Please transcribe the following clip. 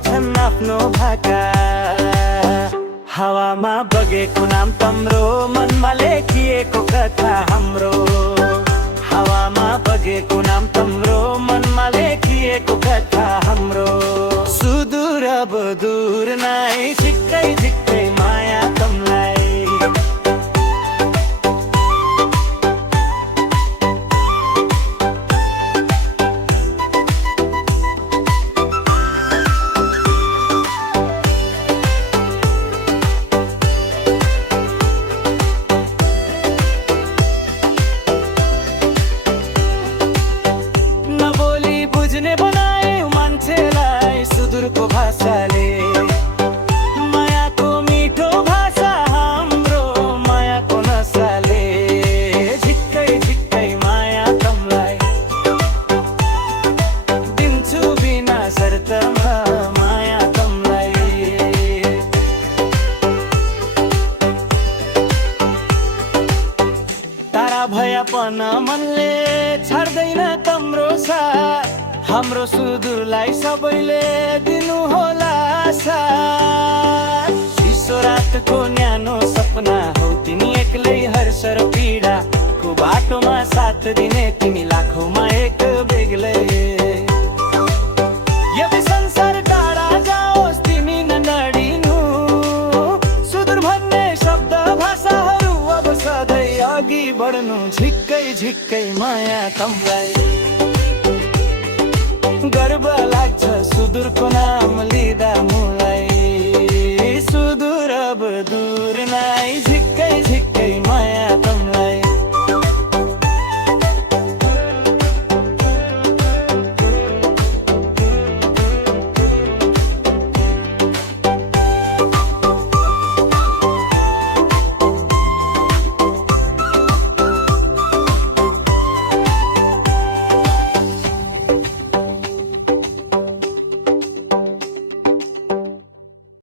गाउँछन् आफ्नो भाका। हावामा बगेको नाम तम्रो, मनमा लेखिएको कथा हाम्रो। हावामा बगेको नाम तम्रो, मनमा लेखिएको कथा हाम्रो। सुदूर अब दूर नै, झिक्कै झिक्कै माया तमलाई। सुदूरको भाषाले मायाको मिठो भाषा हाम्रो। मायाको नसाले झिक्कै झिक्कै माया तमलाई दिन्छु बिना शर्तमा माया तमलाई। तारा भया पनि मनले छाड्दैन तम्रो साथ। हाम्रो सुदूरलाई सबैले दिनु होला साथ। चिसो रातको न्यानो सपना हौ तिमी, एक्लै हर्ष र पीडाको बाटोमा साथ दिने तिमी, लाखौँमा एक बेग्लै। यदि संसार टाढा जाओस् तिमी नडरिनु, सुदूर भन्ने शब्द भाषाहरू अब सधैँ अघि बढ्नु। झिक्कै झिक्कै माया तमलाई गर्व लाग्छ सुदूरको नाम।